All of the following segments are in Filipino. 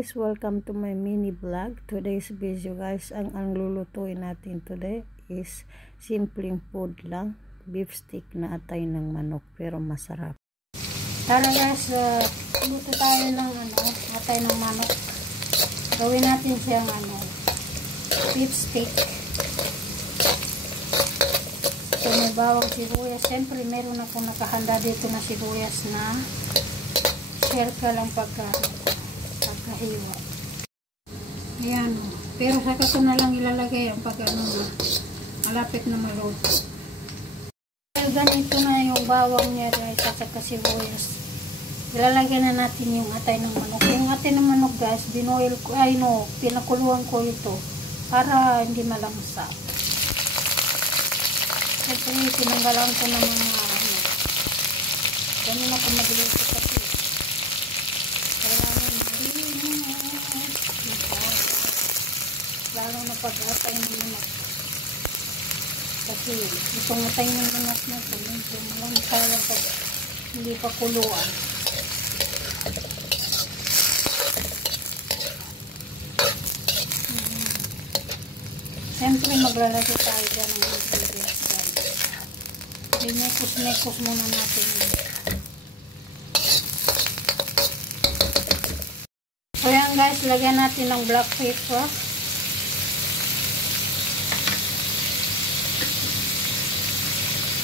guys, welcome to my mini vlog. Today's video guys, ang lulutuin natin today is simpleng food lang, beef stick na atay ng manok pero masarap. Tara guys, luto tayo ng atay ng manok. Gawin natin siyang beef stick. So may bawang sibuyas. Siyempre meron akong nakahanda dito na sibuyas na share ka lang pagkahiwa. Ayan. Pero saka ko na lang ilalagay ang malapit na maluto. Ganito na yung bawang niya guys at saka sibuyas. Ilalagay na natin yung atay ng manok. Yung atay ng manok guys, binoil ko, pinakuluan ko ito para hindi malangsa. Siyempre, tinanggalan ko ng mga ganun ako magluluto kasi kailangan lalo na pag-atay ng manok kasi itong atay ng manok na ito medyo malangsa lang pag hindi pa kuluan. Siyempre maglalagay tayo dyan ng ingredients guys. Binekos-mekos muna natin yun. So yan guys, lagyan natin ng black pepper.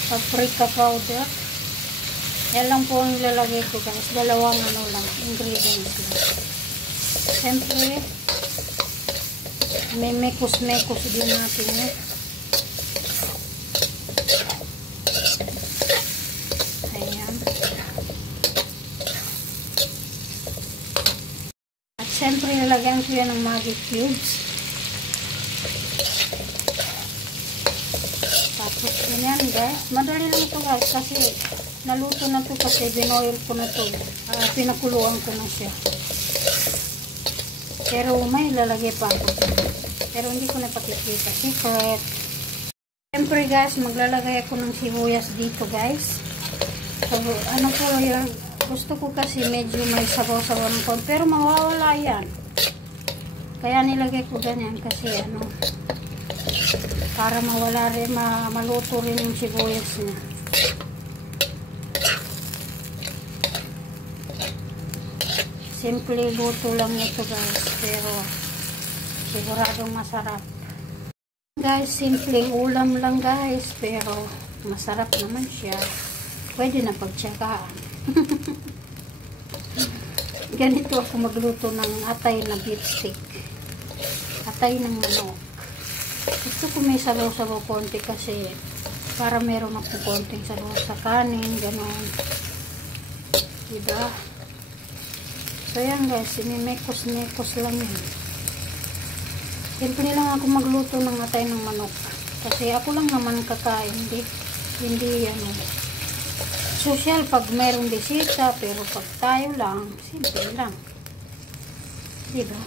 Paprika powder. Yan lang po ang ilalagay ko guys. Dalawang ingredients lang. Siyempre, may mekos-mekos din natin yun. Ayan. At siyempre, nilagyan ko yan ng Maggi cubes. Tapos, yan guys. Madali lang ito guys kasi naluto na ito kasi binoil ko na ito. Pinakuluan ko na siya. Pero may lalagay pa ako. Pero hindi ko na pakikita. Secret. Siyempre guys, maglalagay ako ng sibuyas dito guys. So, yan. Gusto ko kasi medyo may sabaw-sabaw ng konti. Pero mawawala yan. Kaya nilagay ko ganyan kasi para mawala rin, maluto rin yung sibuyas niya. Simple luto lang ito guys, pero siguradong masarap. Guys, simpleng ulam lang guys, pero masarap naman siya. Pwede na pagtsagaan. Ganito ako magluto ng atay na beef stick. Atay ng manok. Gusto ko may sabaw-sabaw konti kasi para meron akong konting sabaw sa kanin, gano'n. Diba? So yan guys, sinimekos-mekos lang yun. Simple lang ako magluto ng atay ng manok. Kasi ako lang naman kakain, hindi social pag mayroong bisita, pero pag tayo lang, simple lang. Diba?